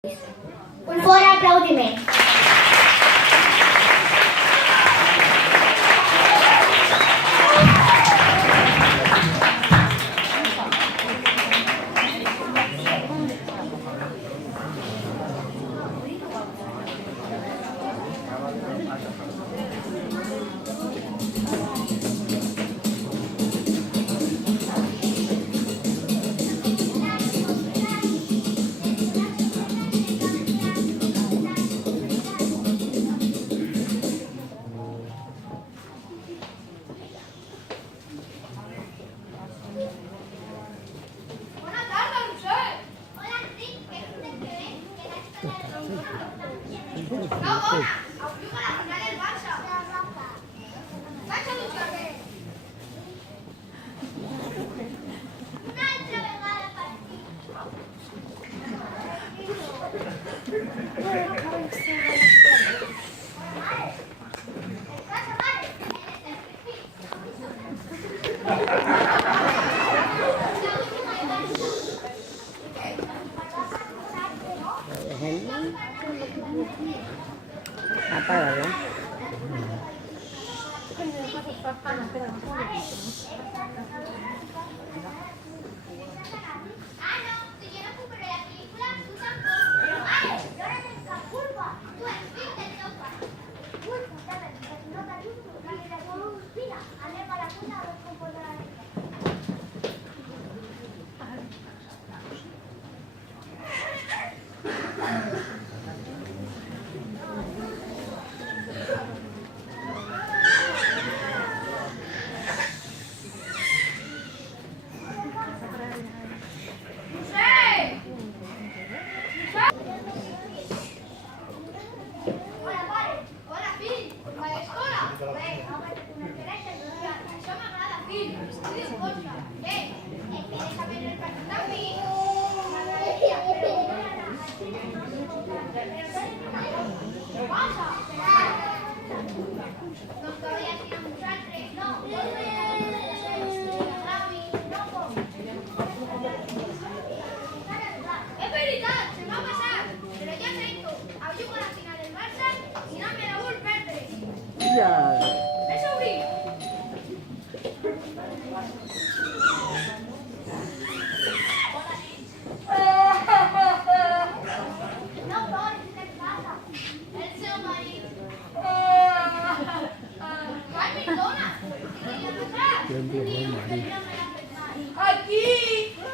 Un fort aplaudiment. Apágalo. ¡Aquí!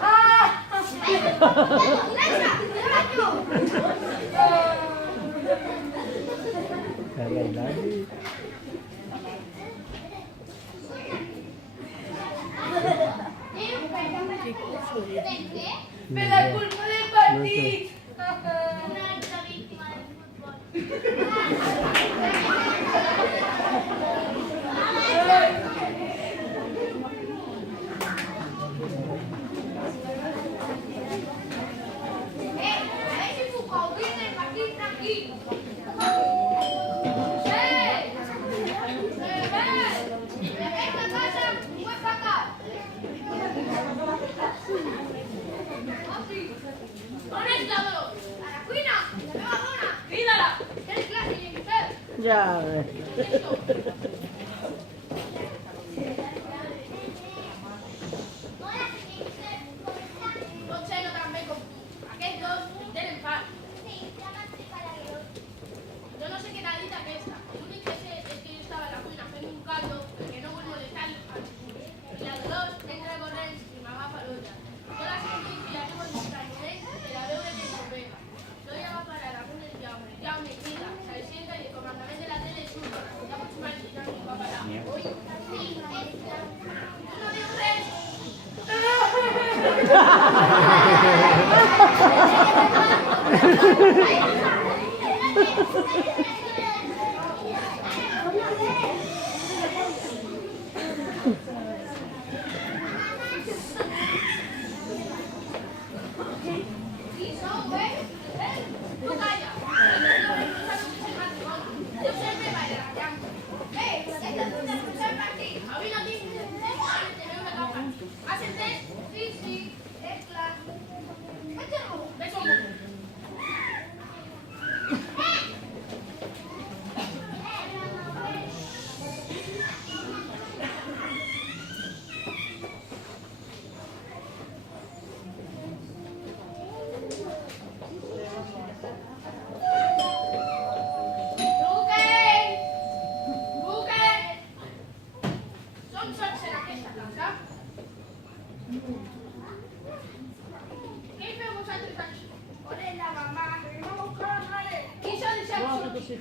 ¡Me la culpa del partido! Una alta víctima del fútbol. Ya. Yo no sé qué taldita que esta. L'únic que sé és que jo estava a la cuina fent un caldo perquè no vull molestar i la Dolors entra corrents i m'agafa l'olla. Jo la sento i la tengo en extrañez de la veu de que s'ofega. L'olla va parar a punt el Jaume. Jaume crida, s'aixeca i el comandament de la tele surt. Ja pots imaginar qui va parar. Ui, sí, tu no dius res?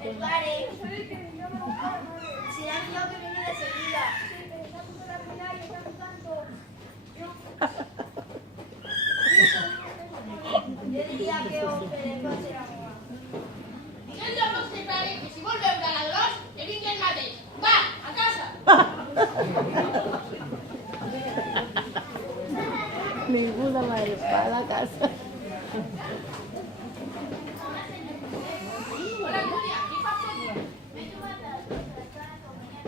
El pare. Si la niña que viene de seguida. Sí, pero está puto la final y está tanto. Yo diría que os pase la mamá. Diguem-li al vostre pare que si vol veure la Dolors, que vingui el mateix. Va, a casa! Ningú demana pa a la casa. Hola, Núria, què fas aquí? M'he trobat a les coses que la companyia.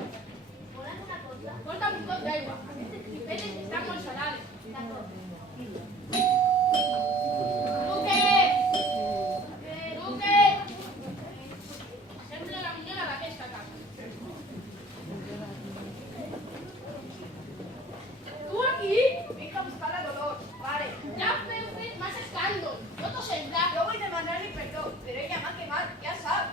Volen una cosa? Porta'm un got d'aigua. Les peces estan molt salades. D'acord. Luque! Sembla la minyona d'aquesta casa. Tu aquí? Vinc a buscar la Dolors, pare. Ja feu fet massa escàndol. No t'ho sembla? Jo vull demanar-li perdó, però ella m'ha quemat, ja sap.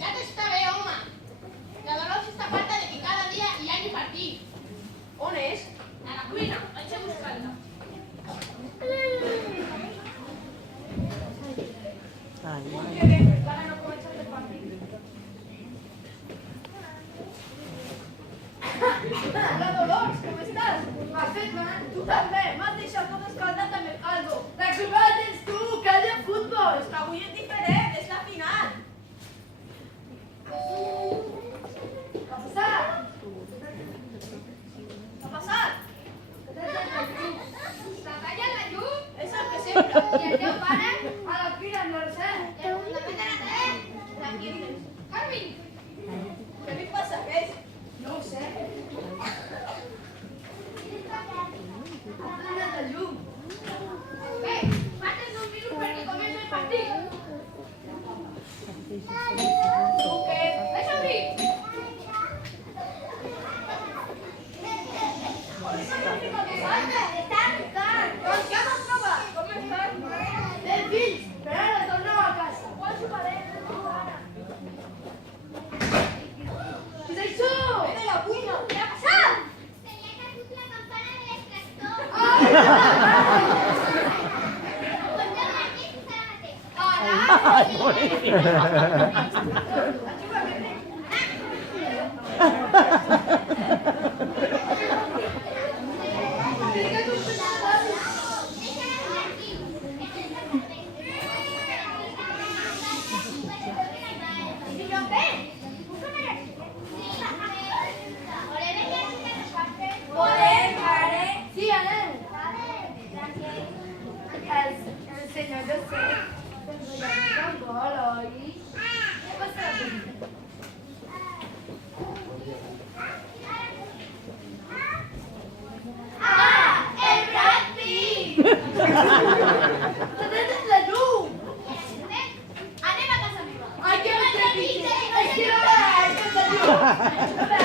Ja t'està bé, home. La Dolors està farta de que cada dia hi hagi partit. On és? A la cuina, vaig a buscar-la. Ai, Que bé, encara no ha començat el partit. La Dolors, com estàs? M'has fet mal? Tu també, m'has deixat tot escaldat amb el caldo. La culpa la tens tu, que és de futbol. És que avui és diferent, és la final. Què ha passat? Què ha passat? S'ha tallat la llum? És el que sembla. I el teu pare? A la fira no ho sé. I el fundament de la tele? Tranquil·les. Carmen! Què li passa, ves? No ho sé. Ha tallat la llum. Bé, falten 2 minuts perquè comença el partit. Tu què? Deixa obrir! Doncs ja m'has trobat. Com estàs? Bé, fills, però ara torneu a casa. Quan jugarem? Què és això? Ve de la cuina. Què ha passat? Se li ha caigut la campana de l'extractor. Porteu la mateixa i serà mateixa. ai, pobrecita. Sí, anem. El senyor Josep s'enrolla un gol, oi? Què passa? Ah, el Brad Pitt! S'ha tret la llum! Anem a casa meva. Ai, que m'ha trepitjat! Ai, que no! Ai, que no!